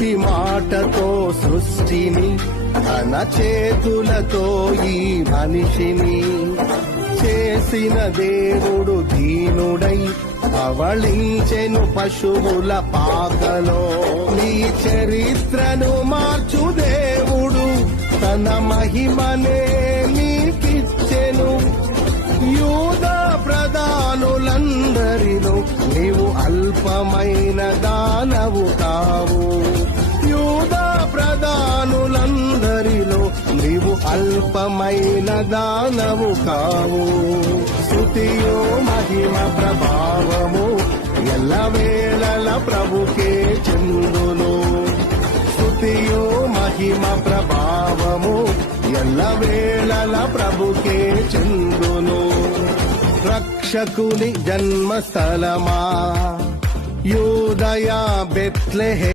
నోటి మాటతో సృష్టిని తన చేతులతో ఈ మనిషిని చేసిన దేవుడు దీనుడై అవళించెను పశువుల పాకలో. నీ చరిత్రను మార్చు దేవుడు తన మహిమనే నీకిచ్చెను. యూదా ప్రధానులందరిలో నీవు అల్పమైన దానవు కావు. యూదా ప్రధానులందరిలో నీవు అల్పమైన దానవు కావు. స్తుతియో మహిమ ప్రభావము ఎల్లవేళల ప్రభుకే చెందును. స్తుతియో మహిమ ప్రభావము ఎల్లవేళల ప్రభుకే చెందును. రక్షకుని జన్మస్థలమా యూదయ బెత్లెహేము.